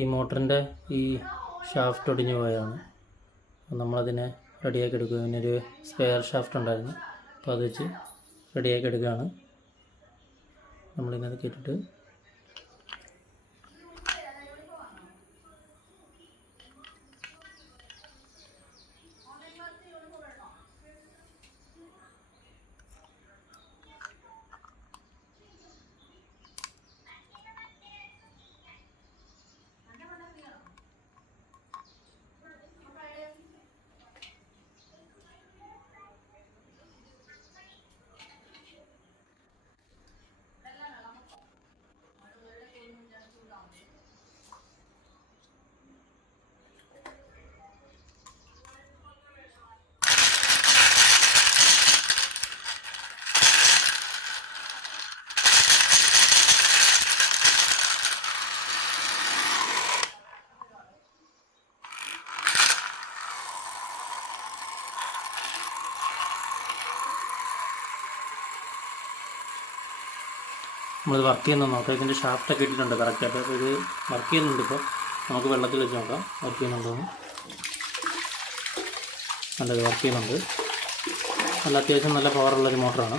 ഈ മോട്ടറിൻ്റെ ഈ ഷാഫ്റ്റ് ഒടിഞ്ഞു പോയതാണ്. നമ്മളതിനെ റെഡിയാക്കി എടുക്കുക. ഇതിനൊരു സ്പെയർ ഷാഫ്റ്റ് ഉണ്ടായിരുന്നു, അപ്പോൾ അത് വെച്ച് റെഡിയാക്കി എടുക്കുകയാണ്. നമ്മളിതിനകത്ത് ഇട്ടിട്ട് നമ്മളിത് വർക്ക് ചെയ്യുന്ന നോക്കാം. ഇതിൻ്റെ ഷാഫ്റ്റൊക്കെ ഇട്ടിട്ടുണ്ട് കറക്റ്റായിട്ട്. അപ്പോൾ ഇത് വർക്ക് ചെയ്യുന്നുണ്ട്. ഇപ്പോൾ നമുക്ക് വെള്ളത്തിൽ വെച്ച് നോക്കാം വർക്ക് ചെയ്യുന്നുണ്ടോന്ന്. നല്ലത് വർക്ക് ചെയ്യുന്നുണ്ട്. നല്ല അത്യാവശ്യം നല്ല പവറുള്ളൊരു മോട്ടറാണ്.